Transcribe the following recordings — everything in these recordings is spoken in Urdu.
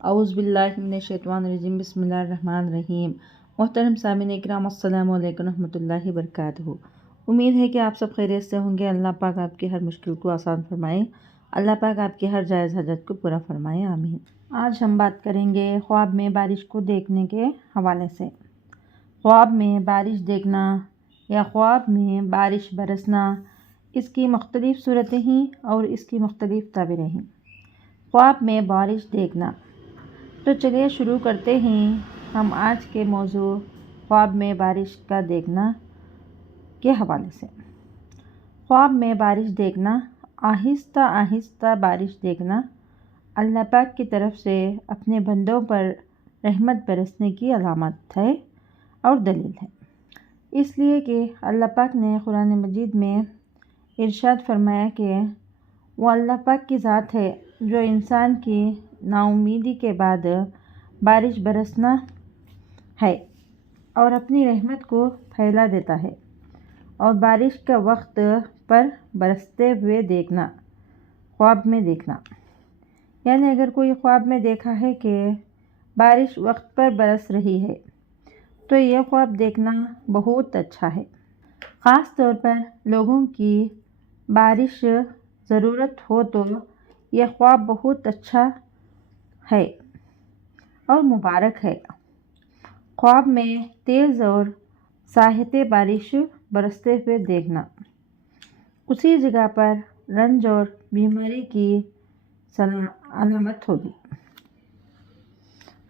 اعوذ باللہ من الشیطان الرجیم، بسم اللہ الرحمن الرحیم۔ محترم سامعین اکرام، السلام علیکم ورحمۃ اللہ وبرکاتہ۔ امید ہے کہ آپ سب خیریت سے ہوں گے۔ اللہ پاک آپ کی ہر مشکل کو آسان فرمائے، اللہ پاک آپ کی ہر جائز حاجت کو پورا فرمائے، آمین۔ آج ہم بات کریں گے خواب میں بارش کو دیکھنے کے حوالے سے۔ خواب میں بارش دیکھنا یا خواب میں بارش برسنا، اس کی مختلف صورتیں ہیں اور اس کی مختلف تعبیریں ہیں۔ خواب میں بارش دیکھنا، تو چلیے شروع کرتے ہیں ہم آج کے موضوع خواب میں بارش کا دیکھنا کے حوالے سے۔ خواب میں بارش دیکھنا، آہستہ آہستہ بارش دیکھنا، اللہ پاک کی طرف سے اپنے بندوں پر رحمت برسنے کی علامت ہے اور دلیل ہے۔ اس لیے کہ اللہ پاک نے قرآن مجید میں ارشاد فرمایا کہ وہ اللہ پاک کی ذات ہے جو انسان کی نا امیدی کے بعد بارش برسنا ہے اور اپنی رحمت کو پھیلا دیتا ہے، اور بارش کا وقت پر برستے ہوئے دیکھنا، خواب میں دیکھنا، یعنی اگر کوئی خواب میں دیکھا ہے کہ بارش وقت پر برس رہی ہے تو یہ خواب دیکھنا بہت اچھا ہے۔ خاص طور پر لوگوں کی بارش ضرورت ہو تو یہ خواب بہت اچھا ہے اور مبارک ہے۔ خواب میں تیز اور ساحتے بارش برستے ہوئے دیکھنا، اسی جگہ پر رنج اور بیماری کی علامت ہوگی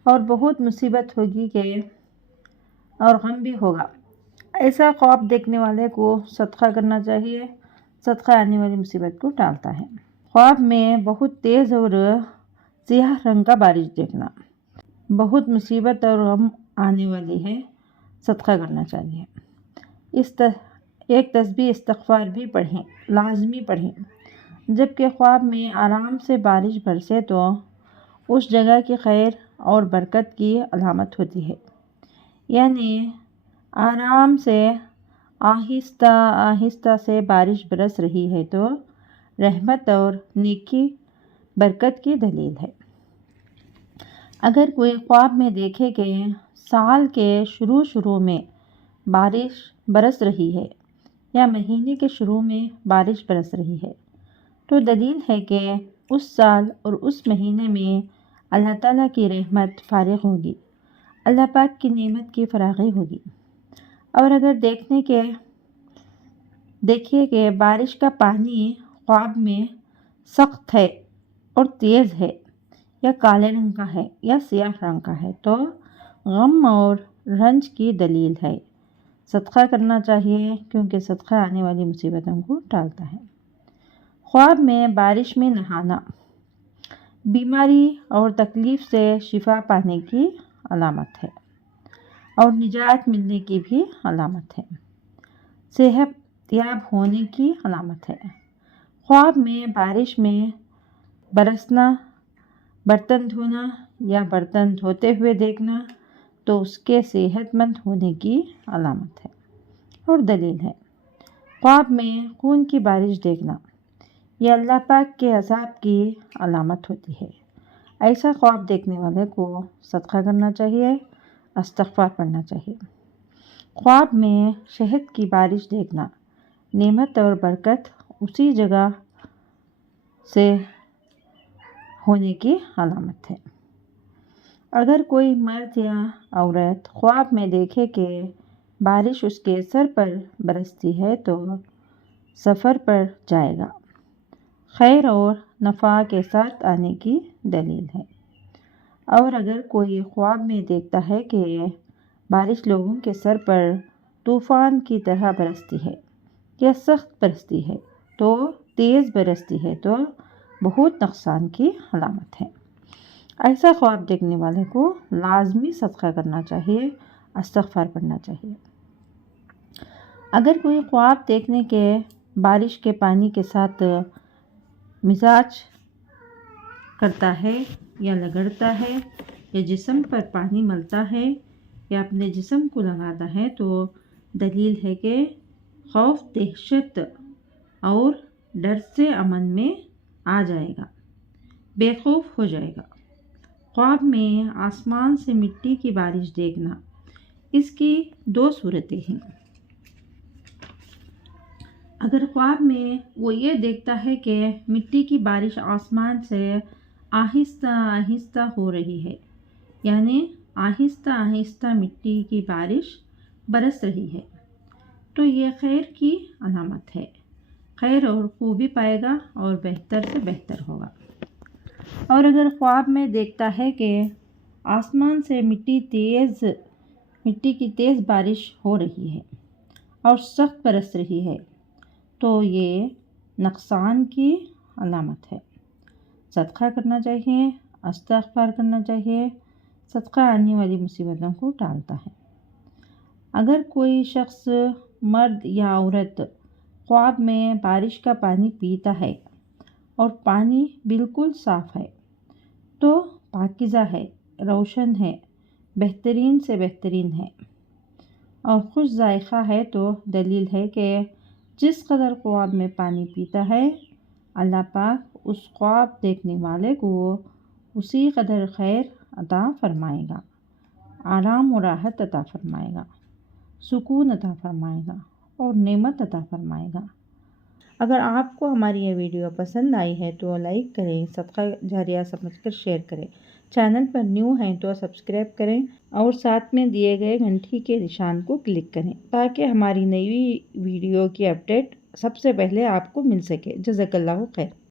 اور بہت مصیبت ہوگی اور غم بھی ہوگا۔ ایسا خواب دیکھنے والے کو صدقہ کرنا چاہیے، صدقہ آنے والی مصیبت کو ٹالتا ہے۔ خواب میں بہت تیز اور سیاہ رنگ کا بارش دیکھنا، بہت مصیبت اور غم آنے والی ہے، صدقہ کرنا چاہیے۔ ایک تسبیح استغفار بھی پڑھیں، لازمی پڑھیں۔ جبکہ خواب میں آرام سے بارش برسے تو اس جگہ کی خیر اور برکت کی علامت ہوتی ہے، یعنی آرام سے آہستہ آہستہ سے بارش برس رہی ہے تو رحمت اور نیکی برکت کی دلیل ہے۔ اگر کوئی خواب میں دیکھے کہ سال کے شروع میں بارش برس رہی ہے یا مہینے کے شروع میں بارش برس رہی ہے تو دلیل ہے کہ اس سال اور اس مہینے میں اللہ تعالیٰ کی رحمت فارغ ہوگی، اللہ پاک کی نعمت کی فراغی ہوگی۔ اور اگر دیکھیے کہ بارش کا پانی خواب میں سخت ہے اور تیز ہے یا کالے رنگ کا ہے یا سیاہ رنگ کا ہے تو غم اور رنج کی دلیل ہے، صدقہ کرنا چاہیے کیونکہ صدقہ آنے والی مصیبتوں کو ٹالتا ہے۔ خواب میں بارش میں نہانا بیماری اور تکلیف سے شفا پانے کی علامت ہے اور نجات ملنے کی بھی علامت ہے، صحت یاب ہونے کی علامت ہے۔ خواب میں بارش میں برسنا، برتن دھونا یا برتن دھوتے ہوئے دیکھنا تو اس کے صحت مند ہونے کی علامت ہے اور دلیل ہے۔ خواب میں خون کی بارش دیکھنا، یہ اللہ پاک کے عذاب کی علامت ہوتی ہے۔ ایسا خواب دیکھنے والے کو صدقہ کرنا چاہیے، استغفار پڑھنا چاہیے۔ خواب میں شہد کی بارش دیکھنا، نعمت اور برکت اسی جگہ سے ہونے کی علامت ہے۔ اگر کوئی مرد یا عورت خواب میں دیکھے کہ بارش اس کے سر پر برستی ہے تو سفر پر جائے گا، خیر اور نفع کے ساتھ آنے کی دلیل ہے۔ اور اگر کوئی خواب میں دیکھتا ہے کہ بارش لوگوں کے سر پر طوفان کی طرح برستی ہے یا سخت برستی ہے تو تیز برستی ہے تو بہت نقصان کی علامت ہے۔ ایسا خواب دیکھنے والے کو لازمی صدقہ کرنا چاہیے، استغفار پڑھنا چاہیے۔ اگر کوئی خواب دیکھنے کے بارش کے پانی کے ساتھ مزاج کرتا ہے یا رگڑتا ہے یا جسم پر پانی ملتا ہے یا اپنے جسم کو لگاتا ہے تو دلیل ہے کہ خوف، دہشت اور ڈر سے امن میں آ جائے گا، بے خوف ہو جائے گا خواب میں آسمان سے مٹی کی بارش دیکھنا، اس کی دو صورتیں ہیں۔ اگر خواب میں وہ یہ دیکھتا ہے کہ مٹی کی بارش آسمان سے آہستہ آہستہ ہو رہی ہے، یعنی آہستہ آہستہ مٹی کی بارش برس رہی ہے، تو یہ خیر کی علامت ہے، خیر اور خوبی پائے گا اور بہتر سے بہتر ہوگا۔ اور اگر خواب میں دیکھتا ہے کہ آسمان سے مٹی کی تیز بارش ہو رہی ہے اور سخت برس رہی ہے، تو یہ نقصان کی علامت ہے۔ صدقہ کرنا چاہیے، استغفار کرنا چاہیے، صدقہ آنے والی مصیبتوں کو ٹالتا ہے۔ اگر کوئی شخص، مرد یا عورت، خواب میں بارش کا پانی پیتا ہے اور پانی بالکل صاف ہے، تو پاکیزہ ہے، روشن ہے، بہترین سے بہترین ہے اور خوش ذائقہ ہے، تو دلیل ہے کہ جس قدر خواب میں پانی پیتا ہے، اللہ پاک اس خواب دیکھنے والے کو اسی قدر خیر عطا فرمائے گا، آرام و راحت عطا فرمائے گا، سکون عطا فرمائے گا اور نعمت عطا فرمائے گا۔ اگر آپ کو ہماری یہ ویڈیو پسند آئی ہے تو لائک کریں، صدقہ جاریہ سمجھ کر شیئر کریں، چینل پر نیو ہیں تو سبسکرائب کریں اور ساتھ میں دیے گئے گھنٹی کے نشان کو کلک کریں تاکہ ہماری نئی ویڈیو کی اپڈیٹ سب سے پہلے آپ کو مل سکے۔ جزاک اللہ خیر۔